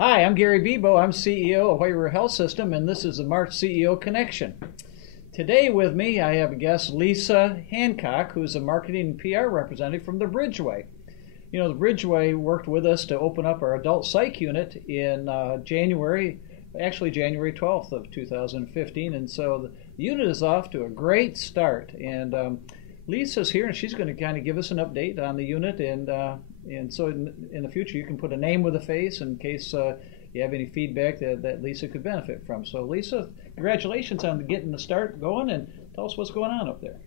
Hi, I'm Gary Bebow. I'm CEO of WRHS System, and this is the March CEO Connection. Today with me, I have a guest, Lisa Hancock, who's a marketing and PR representative from the Bridgeway. You know, the Bridgeway worked with us to open up our adult psych unit in January 12th of 2015, and so the unit is off to a great start. And Lisa's here, and she's going to kind of give us an update on the unit, and so in the future you can put a name with a face in case you have any feedback that Lisa could benefit from. So Lisa, congratulations on getting the start going, and tell us what's going on up there.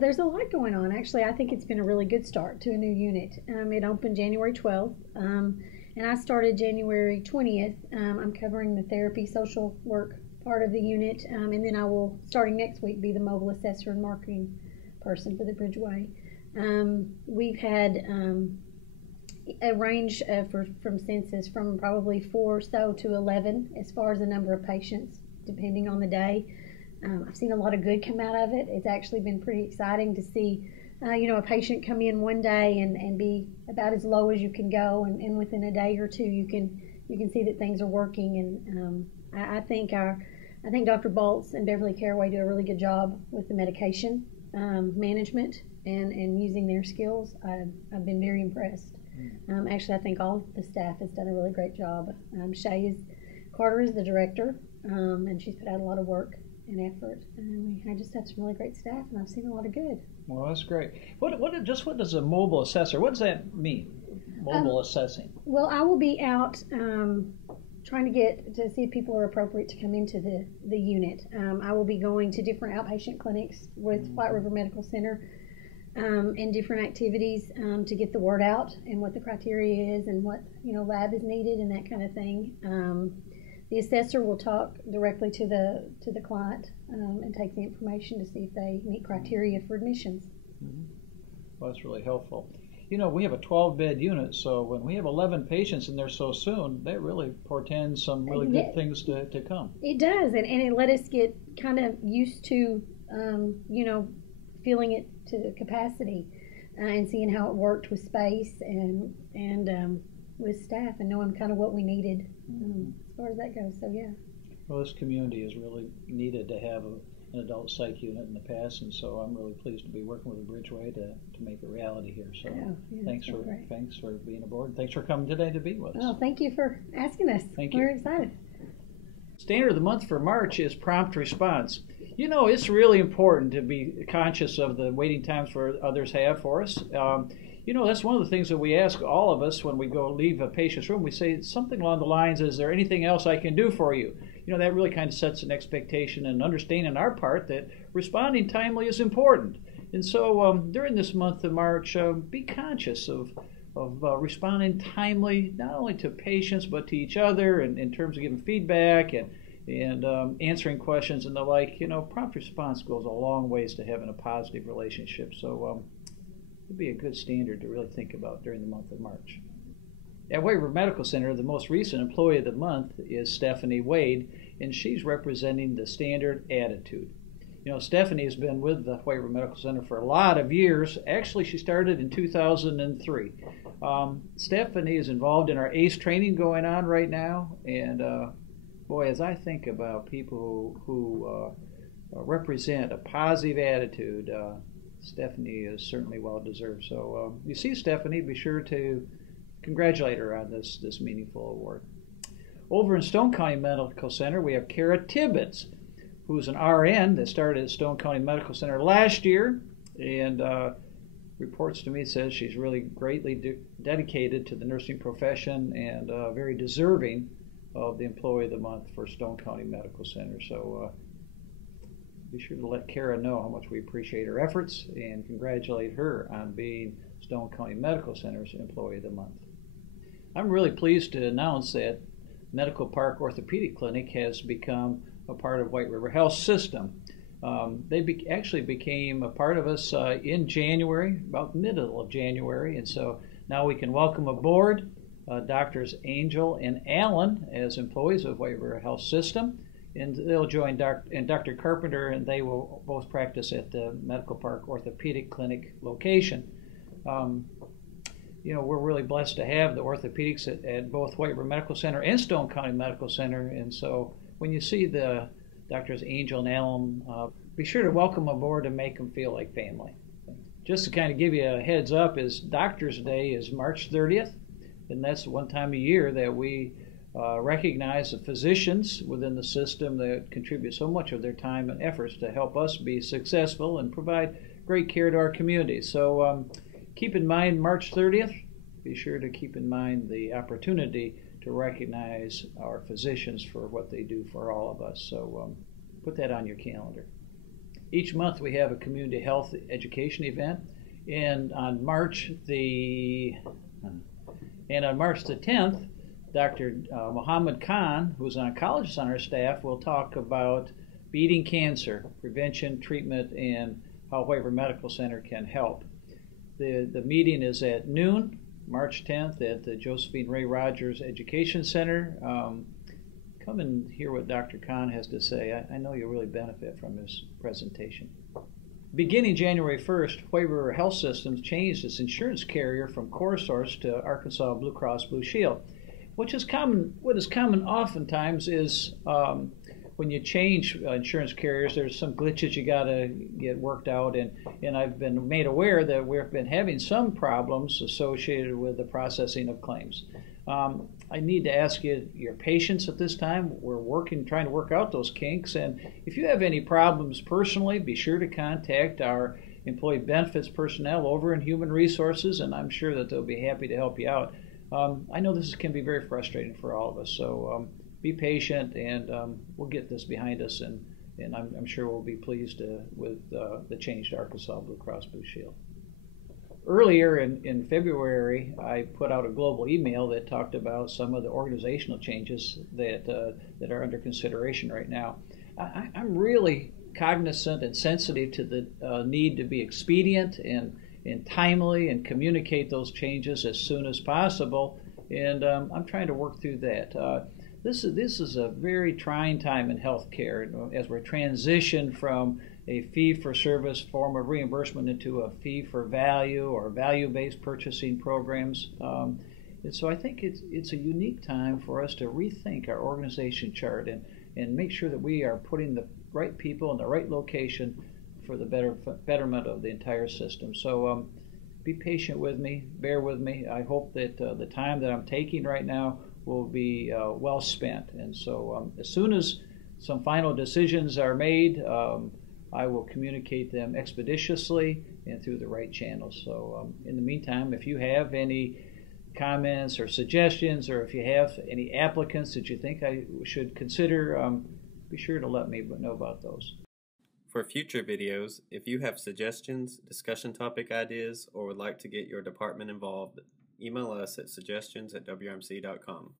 There's a lot going on. Actually, I think it's been a really good start to a new unit. It opened January 12th, and I started January 20th. I'm covering the therapy social work part of the unit, and then I will, starting next week, be the mobile assessor and marketing person for the Bridgeway. We've had a range from census from probably 4 or so to 11 as far as the number of patients, depending on the day. I've seen a lot of good come out of it. It's actually been pretty exciting to see a patient come in one day and be about as low as you can go, and within a day or two you can see that things are working. And I think Dr. Baltz and Beverly Caraway do a really good job with the medication management and using their skills. I've been very impressed. Actually, I think all the staff has done a really great job. Carter is the director, and she's put out a lot of work and effort. I just have some really great staff, and I've seen a lot of good. Well, that's great. What does a mobile assessor, what does that mean, mobile assessing? Well, I will be out trying to get to see if people are appropriate to come into the unit. I will be going to different outpatient clinics with White River Medical Center and different activities to get the word out and what the criteria is and what lab is needed and that kind of thing. The assessor will talk directly to the client and take the information to see if they meet criteria for admissions. Mm-hmm. Well, that's really helpful. You know, we have a 12-bed unit, so when we have 11 patients in there so soon, that really portends some really good things to come. It does, and it let us get kind of used to, filling it to the capacity and seeing how it worked with space and with staff and knowing kind of what we needed as far as that goes. So, yeah. Well, this community has really needed to have an adult psych unit in the past, and so I'm really pleased to be working with the Bridgeway to make a reality here. So thanks for being aboard. Thanks for coming today to be with us. Oh, thank you for asking us. Thank you. We're excited. Standard of the month for March is prompt response. You know, it's really important to be conscious of the waiting times others have for us. That's one of the things that we ask all of us when we go leave a patient's room. We say something along the lines, is there anything else I can do for you? That really kind of sets an expectation and understanding on our part that responding timely is important. And so during this month of March, be conscious of responding timely, not only to patients, but to each other in terms of giving feedback and answering questions and the like. Prompt response goes a long ways to having a positive relationship. So it'd be a good standard to really think about during the month of March. At White River Medical Center, the most recent employee of the month is Stephanie Wade, and she's representing the standard attitude. Stephanie has been with the White River Medical Center for a lot of years. Actually, she started in 2003. Stephanie is involved in our ACE training going on right now, and as I think about people who represent a positive attitude, Stephanie is certainly well deserved. So you see Stephanie, be sure to congratulate her on this meaningful award. Over in Stone County Medical Center, we have Kara Tibbetts, who's an RN that started at Stone County Medical Center last year, and reports to me says she's really greatly dedicated to the nursing profession and very deserving of the Employee of the Month for Stone County Medical Center. So be sure to let Kara know how much we appreciate her efforts and congratulate her on being Stone County Medical Center's Employee of the Month. I'm really pleased to announce that Medical Park Orthopedic Clinic has become a part of White River Health System. They actually became a part of us in January, about middle of January, and so now we can welcome aboard Doctors Angel and Allen as employees of White River Health System, and they'll join Dr. Carpenter, and they will both practice at the Medical Park Orthopedic Clinic location. we're really blessed to have the orthopedics at both White River Medical Center and Stone County Medical Center. And so when you see the Doctors Angel and Allen, be sure to welcome them aboard and make them feel like family. Just to kind of give you a heads up, is Doctors Day is March 30th, and that's the one time a year that we recognize the physicians within the system that contribute so much of their time and efforts to help us be successful and provide great care to our community. So keep in mind March 30th. Be sure to keep in mind the opportunity to recognize our physicians for what they do for all of us. So put that on your calendar. Each month we have a community health education event, and on March the 10th, Dr. Muhammad Khan, who's an oncologist on our staff, will talk about beating cancer, prevention, treatment, and how White River Medical Center can help. The meeting is at noon, March 10th, at the Josephine Ray Rogers Education Center. Come and hear what Dr. Khan has to say. I know you'll really benefit from his presentation. Beginning January 1st, White River Health Systems changed its insurance carrier from CoreSource to Arkansas Blue Cross Blue Shield. What is common oftentimes is when you change insurance carriers, there's some glitches you got to get worked out, and I've been made aware that we've been having some problems associated with the processing of claims. I need to ask you your patience at this time. We're trying to work out those kinks, and if you have any problems personally, be sure to contact our employee benefits personnel over in Human Resources, and I'm sure that they'll be happy to help you out. I know this can be very frustrating for all of us, so be patient, and we'll get this behind us, and I'm sure we'll be pleased with the change to Arkansas Blue Cross Blue Shield. Earlier in February, I put out a global email that talked about some of the organizational changes that are under consideration right now. I'm really cognizant and sensitive to the need to be expedient and timely and communicate those changes as soon as possible, and I'm trying to work through that. This is a very trying time in healthcare as we're transitioned from a fee-for-service form of reimbursement into a fee-for-value or value-based purchasing programs. And so I think it's a unique time for us to rethink our organization chart and make sure that we are putting the right people in the right location for the betterment of the entire system. So be patient with me, bear with me. I hope that the time that I'm taking right now will be well spent. And so as soon as some final decisions are made, I will communicate them expeditiously and through the right channels. So in the meantime, if you have any comments or suggestions, or if you have any applicants that you think I should consider, be sure to let me know about those. For future videos, if you have suggestions, discussion topic ideas, or would like to get your department involved, email us at suggestions@wrmc.com.